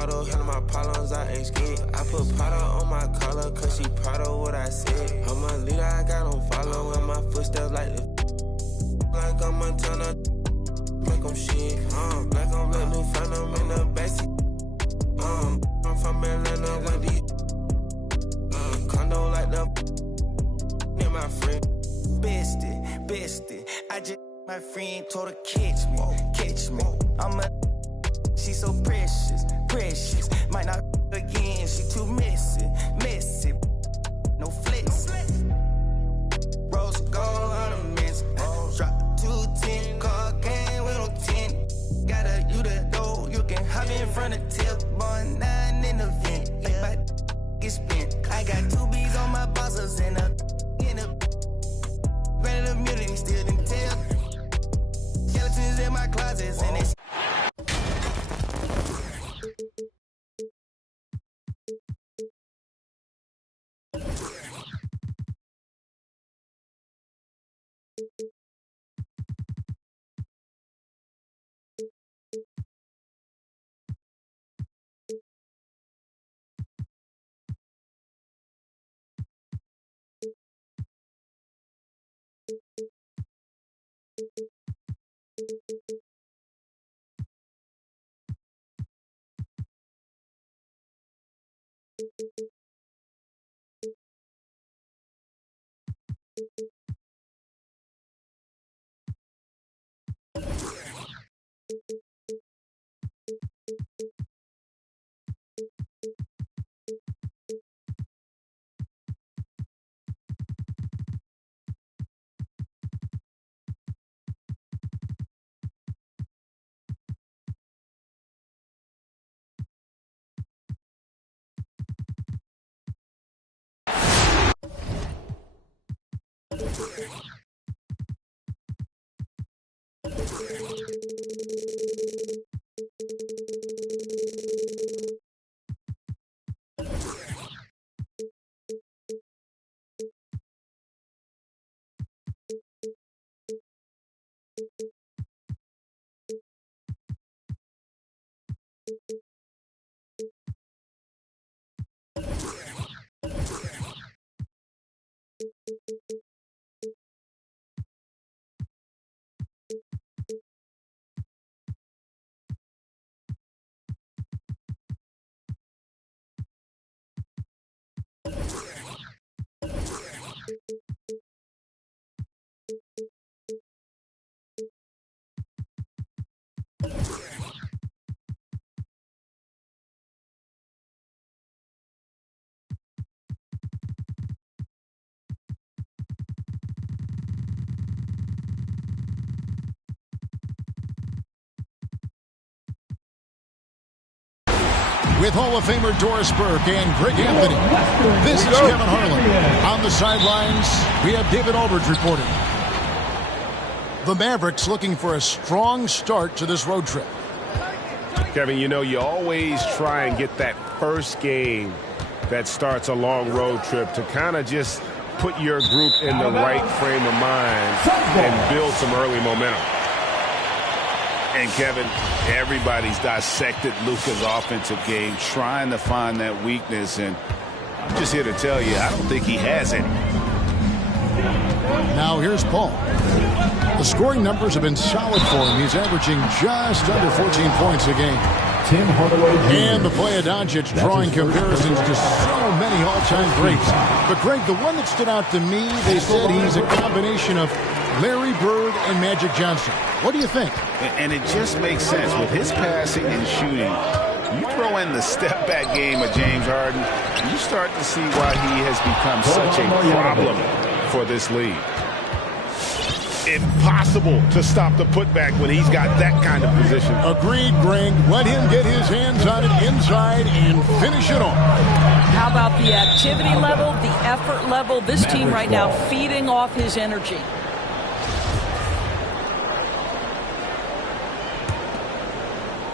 auto, handle my problems, I ain't scared. I put Prada on my collar, cause she proud of what I said. I'm a leader, I got on follow, and my footsteps like the like I'm Montana, like I'm shit. Like I'm Lil New Phantom in the backseat. I'm from Atlanta with these condo like the near my friend. Bestie, I just my friend told her catch me. She so precious. Might not again, she too messy. No flex. Rose gold ornaments. Drop 210, car game with no 10. Got a you the door, you can hop in front of tip. Born 9 in the vent. Like my get spent. I got 2 B's on my bosses and a granted immunity still didn't tell. Skeletons in my closets and it's with Hall of Famer Doris Burke and Greg Anthony. This is Kevin Harlan. On the sidelines, we have David Aldridge reporting. The Mavericks looking for a strong start to this road trip. Kevin, you know, you always try and get that first game that starts a long road trip to kind of just put your group in the right frame of mind and build some early momentum. And, Kevin, everybody's dissected Luka's offensive game, trying to find that weakness. And I'm just here to tell you, I don't think he has any. Now here's Paul. The scoring numbers have been solid for him. He's averaging just under 14 points a game. Tim Hardaway Jr. And the play of Doncic drawing comparisons to so many all-time greats. But, Greg, the one that stood out to me, they said he's a combination of Larry Bird and Magic Johnson. What do you think? And it just makes sense. With his passing and shooting, you throw in the step-back game of James Harden, you start to see why he has become such a problem for this league. Impossible to stop the putback when he's got that kind of position. Agreed, Greg. Let him get his hands on it inside and finish it off. How about the activity level, the effort level? This team right now feeding off his energy.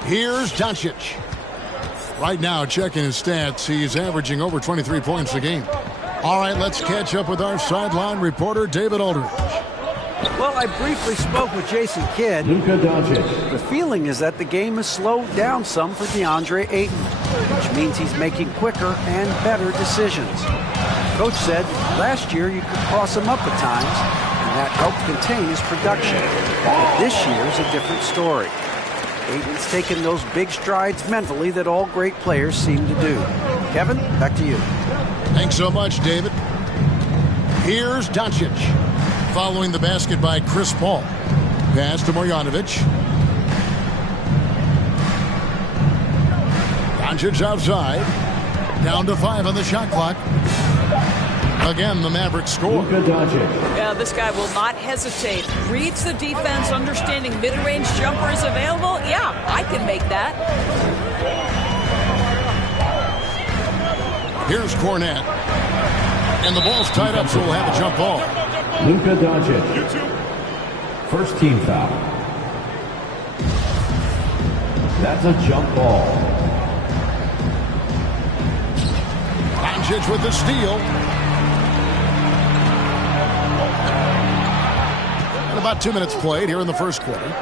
Here's Doncic. Right now, checking his stats, he's averaging over 23 points a game. All right, let's catch up with our sideline reporter, David Aldridge. Well, I briefly spoke with Jason Kidd. Luka Doncic. The feeling is that the game has slowed down some for DeAndre Ayton. which means he's making quicker and better decisions. Coach said last year you could cross him up at times, and that helped contain his production. But this year's a different story. Ayton's taken those big strides mentally that all great players seem to do. Kevin, back to you. Thanks so much, David. Here's Doncic. Following the basket by Chris Paul. Pass to Marjanovic. Doncic outside. Down to 5 on the shot clock. Again, the Mavericks score. Yeah, this guy will not hesitate. Reads the defense, understanding mid-range jumper is available. Yeah, I can make that. Here's Kornet. And the ball's tied up, so we'll have a jump ball. Luka Doncic. First team foul. That's a jump ball. Doncic with the steal. And about 2 minutes played here in the first quarter.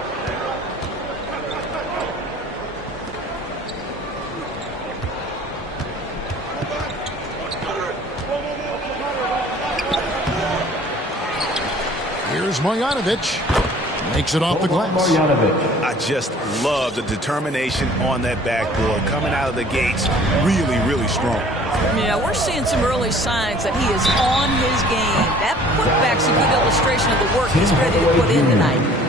Here's Marjanovic. Makes it off the glass. I just love the determination on that backboard. Coming out of the gates really, really strong. Yeah, we're seeing some early signs that he is on his game. That putback's a good illustration of the work he's ready to put in tonight.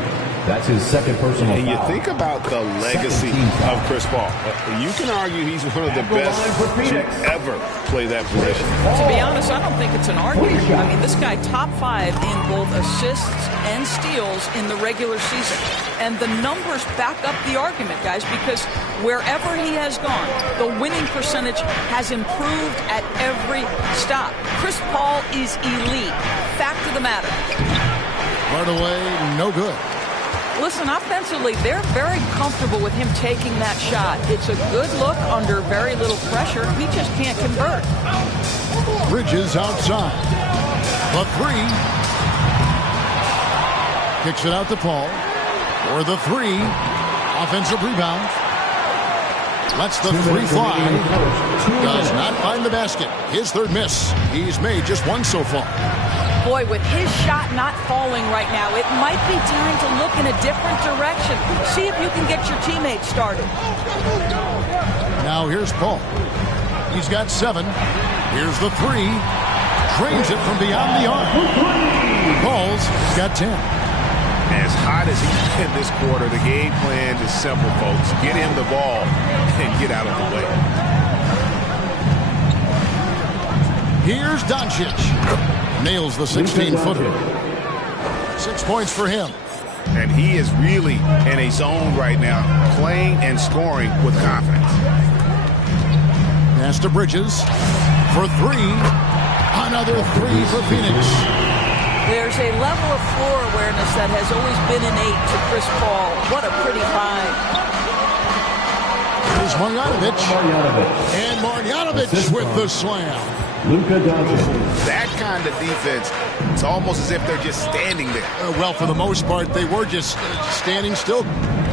That's his second personal And you foul. think about the legacy of Chris Paul. You can argue he's one of the best to ever play that position. To be honest, I don't think it's an argument. I mean, this guy top 5 in both assists and steals in the regular season. And the numbers back up the argument, guys, because wherever he has gone, the winning percentage has improved at every stop. Chris Paul is elite. Fact of the matter. Right away, no good. Listen, offensively, they're very comfortable with him taking that shot. It's a good look under very little pressure. He just can't convert. Bridges outside. The 3. Kicks it out to Paul. For the 3. Offensive rebound. Lets the 3 fly. Does not find the basket. His third miss. He's made just 1 so far. Boy, with his shot not falling right now, it might be time to look in a different direction. See if you can get your teammates started. Now here's Paul. He's got 7. Here's the 3. Drains it from beyond the arc. Paul's got 10. As hot as he's been this quarter, the game plan is simple, folks. Get him the ball and get out of the way. Here's Doncic. Nails the 16-footer. 6 points for him. And he is really in a zone right now, playing and scoring with confidence. Pass to Bridges for 3. Another 3 for Phoenix. There's a level of floor awareness that has always been innate to Chris Paul. What a pretty find. Here's Marjanovic. And Marjanovic with the slam. Luka Doncic. That kind of defense, it's almost as if they're just standing there. Well, for the most part, they were just standing still.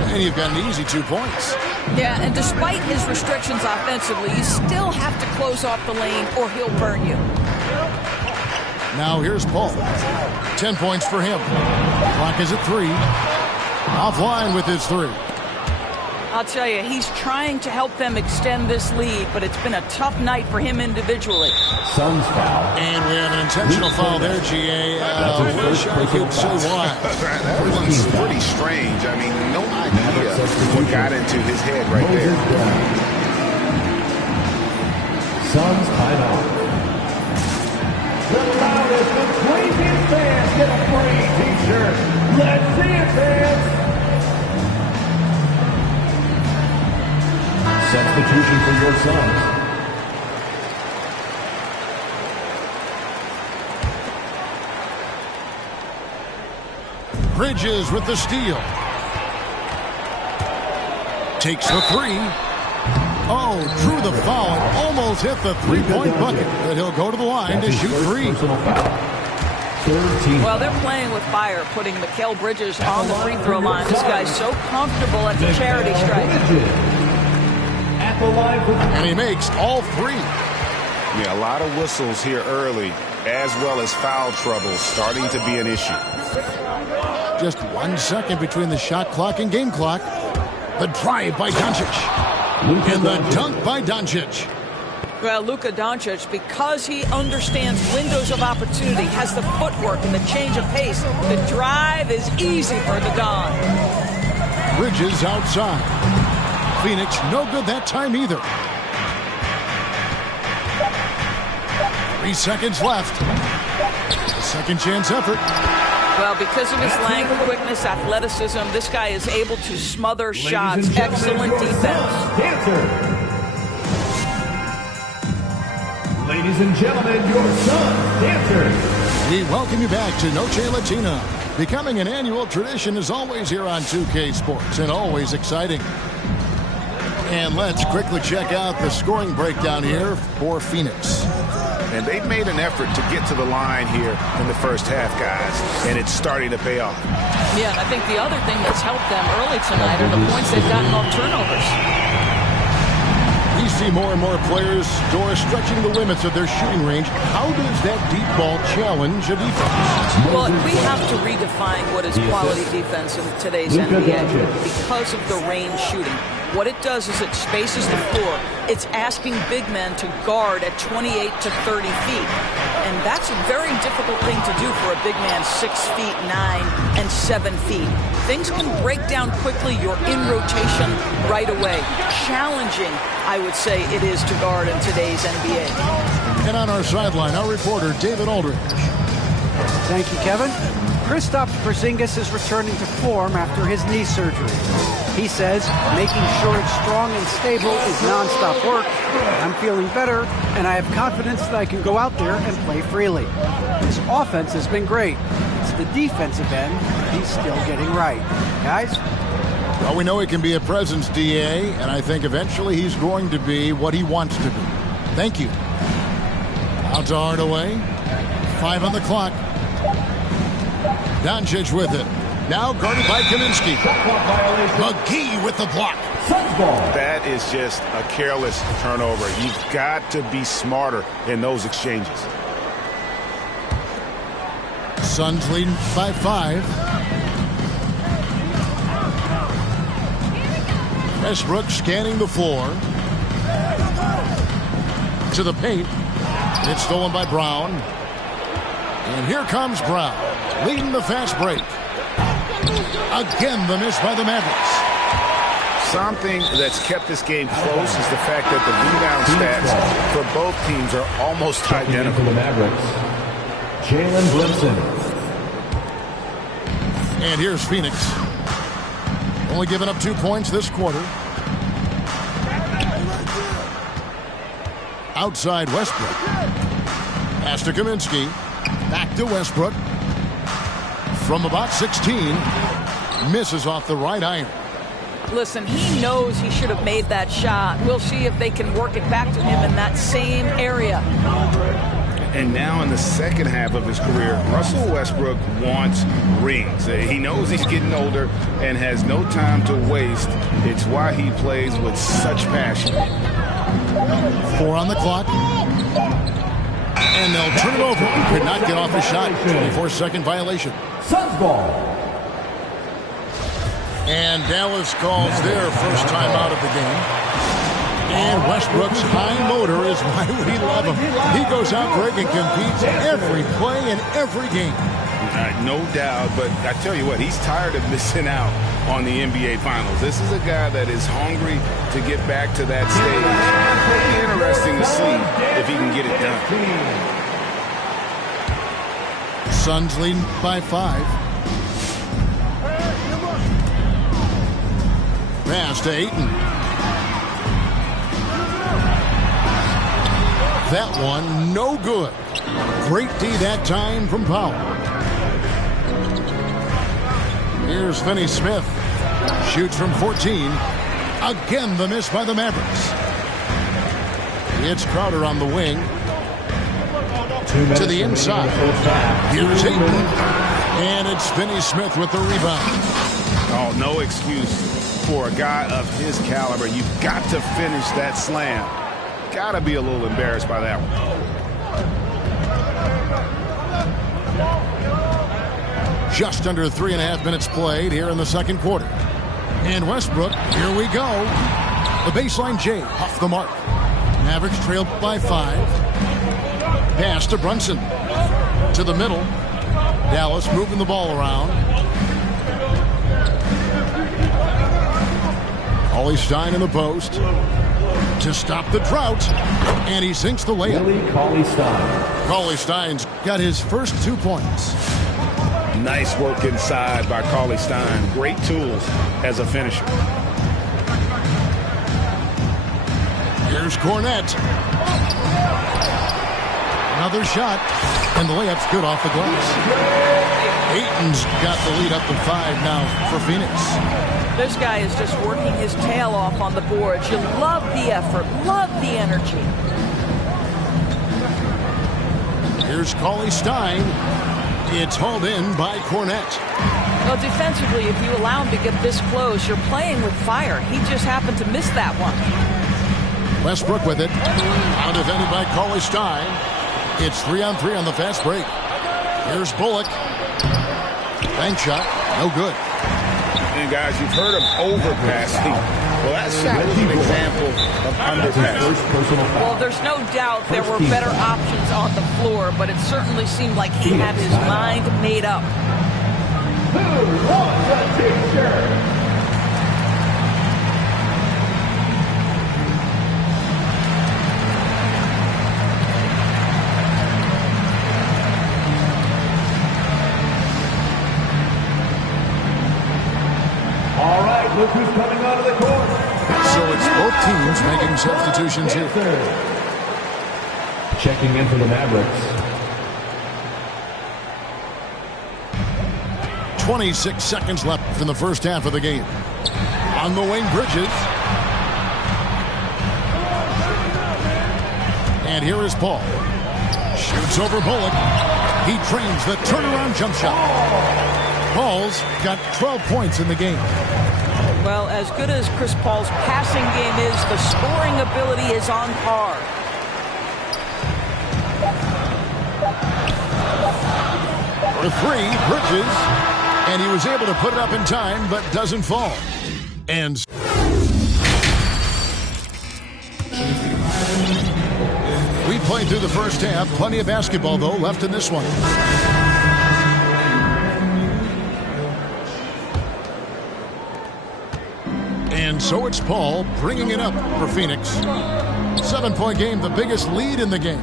And you've got an easy 2 points. Yeah, and despite his restrictions offensively, you still have to close off the lane or he'll burn you. Now here's Paul. 10 points for him. Clock is at 3. Offline with his 3. I'll tell you, he's trying to help them extend this lead, but it's been a tough night for him individually. Suns foul. And we have an intentional foul there, GA. Wish I could say why. That was pretty strange. I mean, no idea what got into his head right there. Suns timeout. The loudest and craziest fans get a free t-shirt. Let's see it, fans. Substitution for your Suns. Bridges with the steal. Takes the 3. Oh, drew the foul and almost hit the 3-point bucket. But he'll go to the line to shoot 3. Well, they're playing with fire, putting Mikal Bridges on the free throw line. This guy's so comfortable at the charity stripe. At the line for... And he makes all 3. Yeah, a lot of whistles here early, as well as foul trouble starting to be an issue. Just 1 second between the shot clock and game clock. The drive by Doncic. And the dunk by Doncic. Well, Luka Doncic, because he understands windows of opportunity, has the footwork and the change of pace, the drive is easy for the Don. Bridges outside. Phoenix no good that time either. 3 seconds left. Second chance effort. Well, because of his length, quickness, athleticism, this guy is able to smother shots. Excellent defense. Dancer. Ladies and gentlemen, your son, Dancer. We welcome you back to Noche Latina. Becoming an annual tradition is always here on 2K Sports and always exciting. And let's quickly check out the scoring breakdown here for Phoenix. And they've made an effort to get to the line here in the first half, guys, and it's starting to pay off. Yeah, and I think the other thing that's helped them early tonight are the points they've gotten off turnovers. We see more and more players, Doris, stretching the limits of their shooting range. How does that deep ball challenge a defense? Well, we have to redefine what is quality defense in today's NBA because of the range shooting. What it does is it spaces the floor. It's asking big men to guard at 28 to 30 feet. And that's a very difficult thing to do for a big man 6 feet 9 and 7 feet. Things can break down quickly. You're in rotation right away. Challenging, I would say, it is to guard in today's NBA. And on our sideline, our reporter, David Aldridge. Thank you, Kevin. Kristaps Porzingis is returning to form after his knee surgery. He says making sure it's strong and stable is nonstop work. I'm feeling better, and I have confidence that I can go out there and play freely. His offense has been great. It's the defensive end he's still getting right. Guys? Well, we know he can be a presence, DA, and I think eventually he's going to be what he wants to be. Thank you. Out to Hardaway. 5 on the clock. Doncic with it. Now guarded by Kaminsky. McGee with the block. That is just a careless turnover. You've got to be smarter in those exchanges. Suns leading by 5. Westbrook scanning the floor. To the paint. It's stolen by Brown. And here comes Brown, leading the fast break. Again, the miss by the Mavericks. Something that's kept this game close is the fact that the rebound stats for both teams are almost identical. For the Mavericks, Jalen Brunson. And here's Phoenix. Only giving up 2 points this quarter. Outside Westbrook. Pass to Kaminsky. Back to Westbrook. From about 16. Misses off the right iron. Listen, he knows he should have made that shot. We'll see if they can work it back to him in that same area. And now in the second half of his career, Russell Westbrook wants rings. He knows he's getting older and has no time to waste. It's why he plays with such passion. 4 on the clock. And they'll turn it over. Could not get off the shot. 24-second violation. Suns ball. And Dallas calls their first time out of the game. And Westbrook's high motor is why we love him. He goes out, Greg, and competes every play in every game. No doubt, but I tell you what, he's tired of missing out on the NBA Finals. This is a guy that is hungry to get back to that stage. It'll be interesting to see if he can get it done. Suns leading by 5. Pass to Ayton. That one, no good. Great D that time from Powell. Here's Finney-Smith. Shoots from 14. Again, the miss by the Mavericks. It's Crowder on the wing. To the inside. Here's Ayton. And it's Finney-Smith with the rebound. Oh, no excuse for a guy of his caliber. You've got to finish that slam. Got to be a little embarrassed by that one. Just under 3.5 minutes played here in the second quarter. And Westbrook, here we go. The baseline J off the mark. Mavericks trailed by 5. Pass to Brunson. To the middle. Dallas moving the ball around. Ollie Stein in the post. To stop the drought. And he sinks the layup. Cauley Stein's got his first 2 points. Nice work inside by Cauley Stein. Great tools as a finisher. Here's Cornette. Another shot, and the layup's good off the glass. Ayton's got the lead up to 5 now for Phoenix. This guy is just working his tail off on the boards. You love the effort, love the energy. Here's Cauley Stein. It's hauled in by Cornette. Well, defensively, if you allow him to get this close, you're playing with fire. He just happened to miss that one. Westbrook with it. Out defended by Cauley Stein. It's 3-on-3 on the fast break. Here's Bullock. Bank shot. No good. And guys, you've heard of overpassing. Well, that shot is an example of underpassing. Well, there's no doubt there were better options on the floor, but it certainly seemed like he had his mind made up. Who wants a t-shirt? All right, look who's coming onto the court. So it's both teams making substitutions here. Checking in for the Mavericks. 26 seconds left in the first half of the game. On the wing, Bridges. And here is Paul. Shoots over Bullock. He trains the turnaround jump shot. Paul's got 12 points in the game. Well, as good as Chris Paul's passing game is, the scoring ability is on par. For 3, Bridges. And he was able to put it up in time, but doesn't fall. And we played through the first half. Plenty of basketball, though, left in this one. And so it's Paul bringing it up for Phoenix. 7-point game, the biggest lead in the game.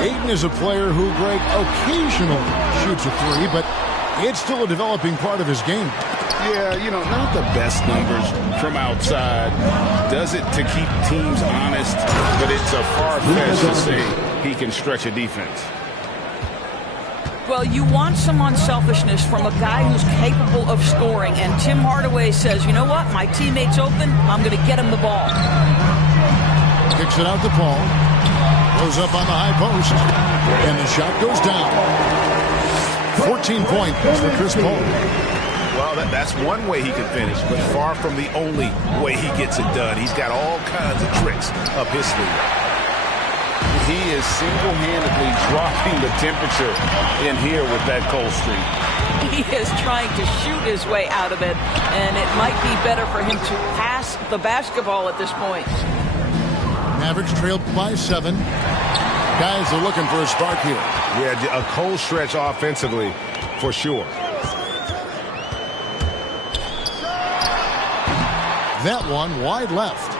Ayton is a player who, Greg, occasionally shoots a 3, but it's still a developing part of his game. Yeah, you know, not the best numbers from outside. Does it to keep teams honest, but it's a far-fetched to say he can stretch a defense. Well, you want some unselfishness from a guy who's capable of scoring, and Tim Hardaway says, you know what, my teammate's open, I'm going to get him the ball. Kicks it out to Paul. Goes up on the high post, and the shot goes down. 14 points for Chris Paul. Well, that's one way he could finish, but far from the only way he gets it done. He's got all kinds of tricks up his sleeve. He is single-handedly dropping the temperature in here with that cold streak. He is trying to shoot his way out of it, and it might be better for him to pass the basketball at this point. Mavericks trailed by 7. Guys are looking for a spark here. Yeah, a cold stretch offensively for sure. That one wide left.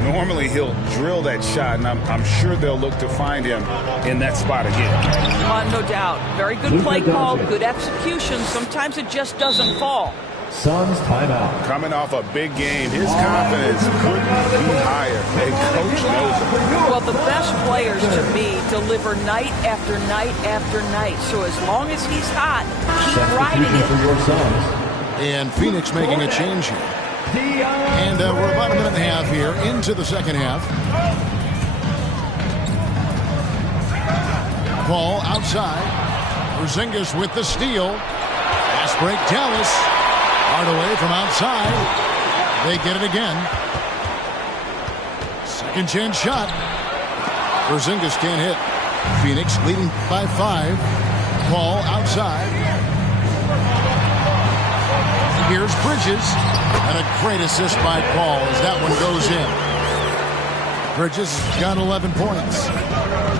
Normally he'll drill that shot, and I'm sure they'll look to find him in that spot again. No doubt. Very good play call, good execution. Sometimes it just doesn't fall. Suns timeout. Coming off a big game, his confidence couldn't be higher. And coach knows it. Well, the best players to me deliver night after night after night. So as long as he's hot, keep riding it. For your Suns. And Phoenix making a change here. And we're about a minute and a half here into the second half. Paul outside. Porzingis with the steal. Fast break, Dallas. Hardaway from outside. They get it again. Second chance shot. Porzingis can't hit. Phoenix leading by 5. Ball outside. Here's Bridges. And a great assist by Paul as that one goes in. Bridges got 11 points.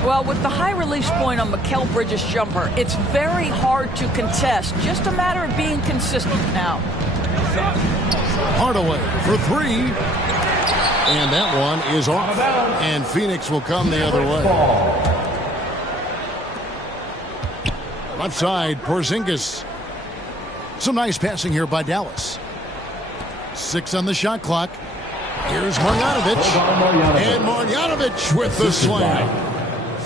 Well, with the high release point on Mikal Bridges' jumper, it's very hard to contest. Just a matter of being consistent now. Hardaway for 3. And that one is off. And Phoenix will come the other way. Left side, Porzingis. Some nice passing here by Dallas. 6 on the shot clock. Here's Marjanovic. And Marjanovic with the slam.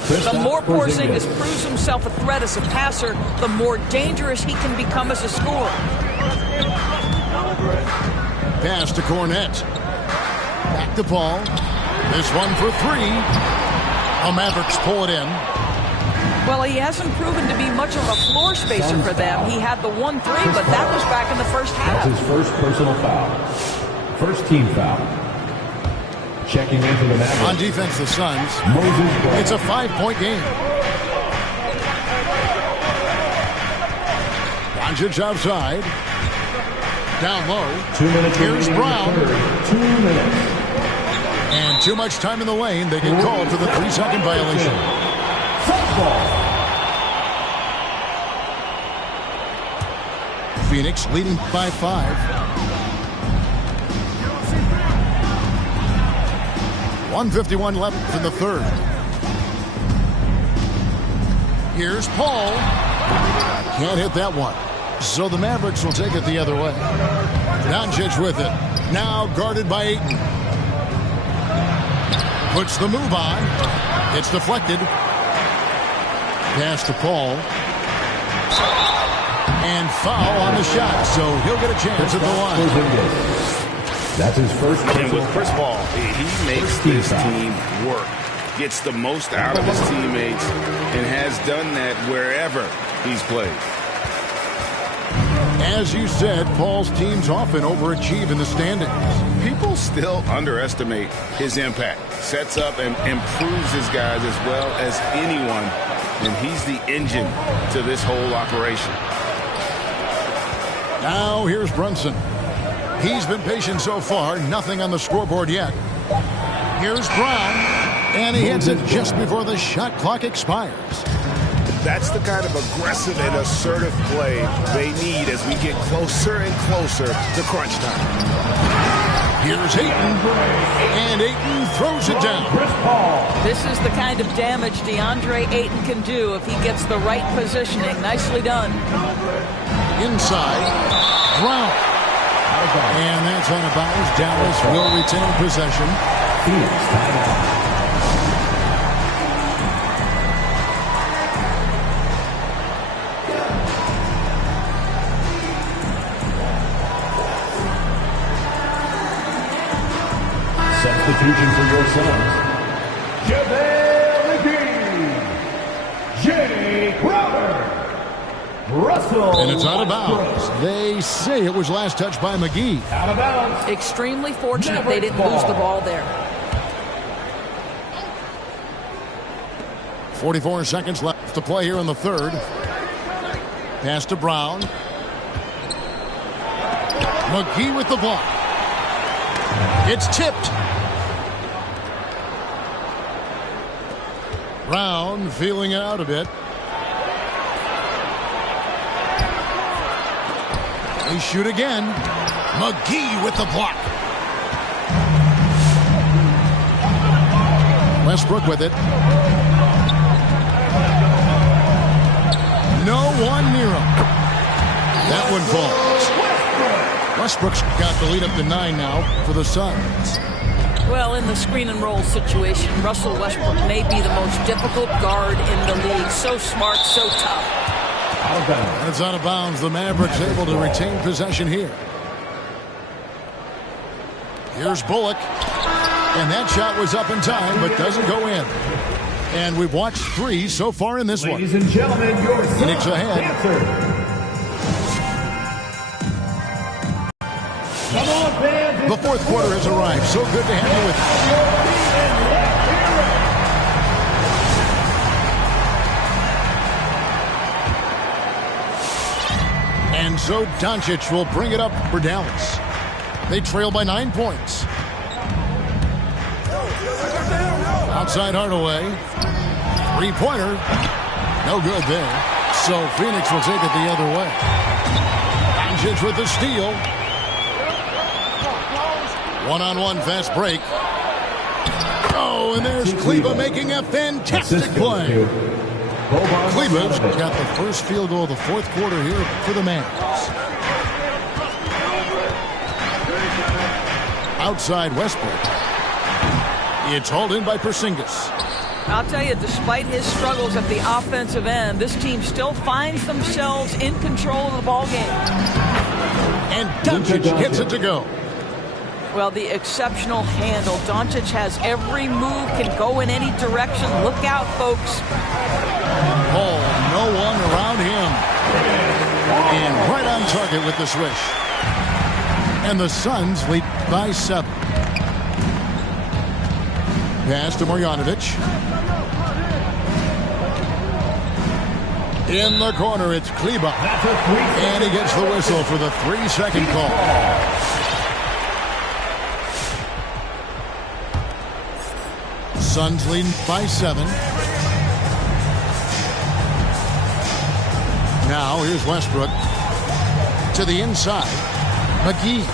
The more Porzingis proves himself a threat as a passer, the more dangerous he can become as a scorer. Pass to Cornette. Back to Paul. This one for 3. The Mavericks pull it in. Well, he hasn't proven to be much of a floor spacer for them. He had the 1-3, but that was back in the first half. That's his first personal foul. First team foul. Checking into the Mavericks. On defense, the Suns. Moses. It's a 5-point game. Doncic outside. Down low. 2 minutes. Here's Brown. 2 minutes. And too much time in the lane. They get called for the 3-second violation. Phoenix leading by 5. 1:51 left in the third. Here's Paul. Can't hit that one. So the Mavericks will take it the other way. Doncic with it. Now guarded by Ayton. Puts the move on. It's deflected. Pass to Paul. And foul on the shot, so he'll get a chance at the line. That's his first. And with Chris Paul, he makes this team work. Gets the most out of his teammates and has done that wherever he's played. As you said, Paul's teams often overachieve in the standings. People still underestimate his impact. Sets up and improves his guys as well as anyone, and he's the engine to this whole operation. Now here's Brunson. He's been patient so far. Nothing on the scoreboard yet. Here's Brown. And he hits it just before the shot clock expires. That's the kind of aggressive and assertive play they need as we get closer and closer to crunch time. Here's Ayton. And Ayton throws it down. This is the kind of damage DeAndre Ayton can do if he gets the right positioning. Nicely done. Inside. Brown. And that's on a bounce. Dallas will retain possession. Substitution for your Suns. JaVale McGee. Jay Crowder. Russell. And it's out of bounds. They say it was last touched by McGee. Out of bounds. Extremely fortunate they didn't lose the ball there. 44 seconds left to play here in the third. Pass to Brown. McGee with the block. It's tipped. Brown feeling it out a bit. They shoot again. McGee with the block. Westbrook with it. No one near him. That one falls. Westbrook's got the lead up to 9 now for the Suns. Well, in the screen and roll situation, Russell Westbrook may be the most difficult guard in the league. So smart, so tough. And it's out of bounds. The Mavericks able to retain possession here. Here's Bullock. And that shot was up in time, but doesn't go in. And we've watched 3 so far in this one. Ladies and gentlemen, your Phoenix ahead. answer. fourth quarter has arrived. So good to have you with us. And so Doncic will bring it up for Dallas. They trail by 9 points. Outside Hardaway. Three-pointer. No good there. So Phoenix will take it the other way. Doncic with the steal. One-on-one fast break. Oh, and there's Kleber making a fantastic play. Kleber's got the first field goal of the fourth quarter here for the Mavs. Outside Westbrook. It's hauled in by Porzingis. I'll tell you, despite his struggles at the offensive end, this team still finds themselves in control of the ball game. And Doncic gets it to go. Well, the exceptional handle. Doncic has every move, can go in any direction. Look out, folks. Oh, no one around him. And right on target with the swish. And the Suns lead by 7. Pass to Marjanovic. In the corner, it's Kleber. And he gets the whistle for the 3-second call. Suns leading by 7. Now here's Westbrook to the inside. McGee.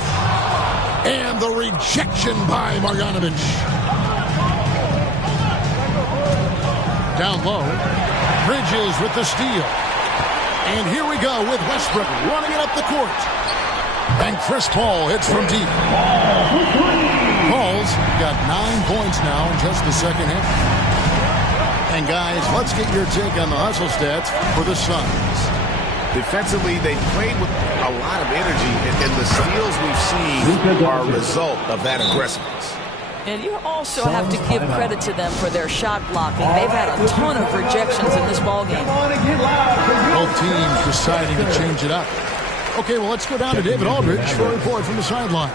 And the rejection by Marjanovic. Down low. Bridges with the steal. And here we go with Westbrook running it up the court. And Chris Paul hits from deep. Paul's got 9 points now in just the second half. And guys, let's get your take on the hustle stats for the Suns. Defensively, they played with a lot of energy, and the steals we've seen are a result of that aggressiveness. And you also have to give credit to them for their shot blocking. They've had a ton of rejections in this ballgame. Both teams deciding to change it up. Okay, well, let's go down to David Aldridge for a report from the sideline.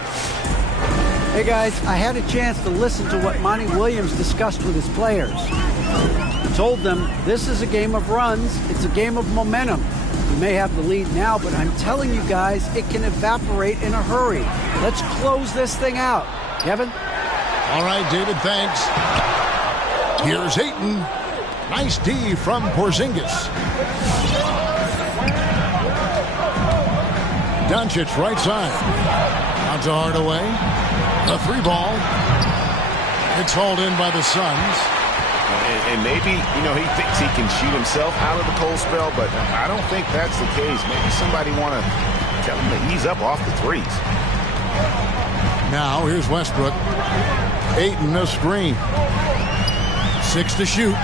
Hey, guys, I had a chance to listen to what Monty Williams discussed with his players. He told them this is a game of runs. It's a game of momentum. We may have the lead now, but I'm telling you guys, it can evaporate in a hurry. Let's close this thing out. Kevin? All right, David, thanks. Here's Ayton. Nice D from Porzingis. Doncic right side. On to Hardaway. The 3-ball. It's hauled in by the Suns. And maybe, he thinks he can shoot himself out of the cold spell, but I don't think that's the case. Maybe somebody want to tell him to ease up off the threes. Now, here's Westbrook. Ayton, a screen. 6 to shoot.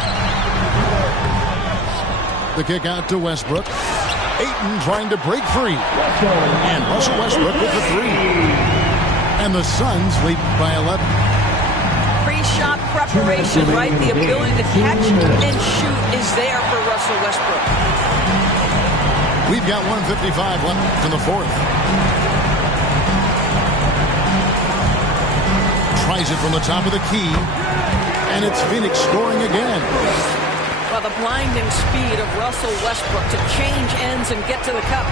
The kick out to Westbrook. Ayton trying to break free. And Russell Westbrook with the 3. And the Suns lead by 11. Pre-shot preparation, right? The ability to catch and shoot is there for Russell Westbrook. We've got 1:55 left in the fourth. Tries it from the top of the key. And it's Phoenix scoring again. Well, the blinding speed of Russell Westbrook to change ends and get to the cup.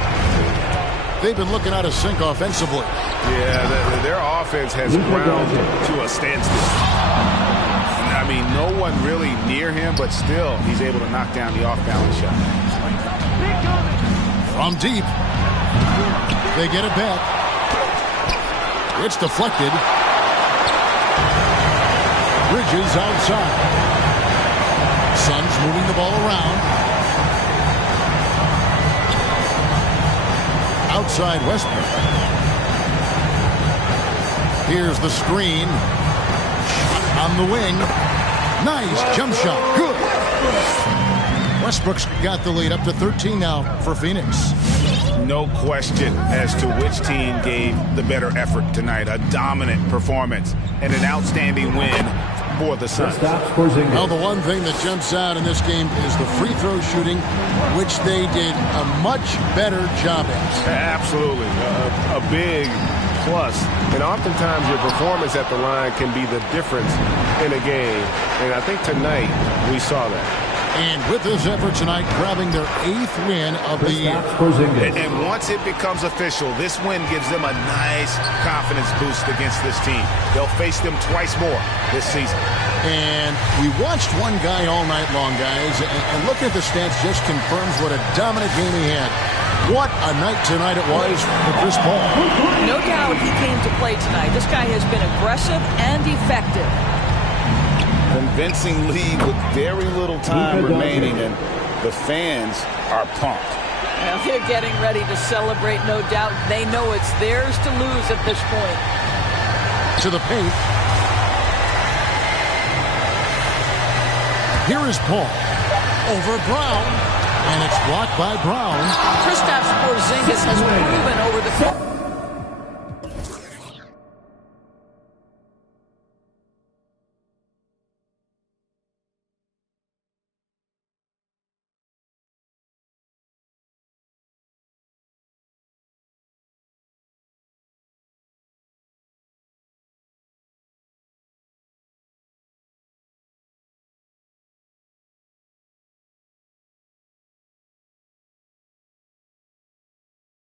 They've been looking out of sync offensively. Yeah, their offense has ground to a standstill. I mean, no one really near him, but still, he's able to knock down the off-balance shot. From deep. They get it back. It's deflected. Bridges outside. Suns moving the ball around. Outside Westbrook. Here's the screen. Shot on the wing. Nice jump shot. Good. Westbrook's got the lead up to 13 now for Phoenix. No question as to which team gave the better effort tonight. A dominant performance and an outstanding win for the Suns. Well, the one thing that jumps out in this game is the free throw shooting, which they did a much better job at. Absolutely. A big plus, and oftentimes your performance at the line can be the difference in a game. And I think tonight we saw that. And with this effort tonight, grabbing their 8th win of the year. And once it becomes official, this win gives them a nice confidence boost against this team. They'll face them twice more this season. And we watched one guy all night long, guys, and looking at the stats just confirms what a dominant game he had. What a night tonight it was for Chris Paul. No doubt he came to play tonight. This guy has been aggressive and effective. Convincing lead with very little time remaining, and the fans are pumped. Well, they're getting ready to celebrate, no doubt. They know it's theirs to lose at this point. To the paint. Here is Paul. Over Brown. And it's blocked by Brown. Kristaps Porzingis has proven over the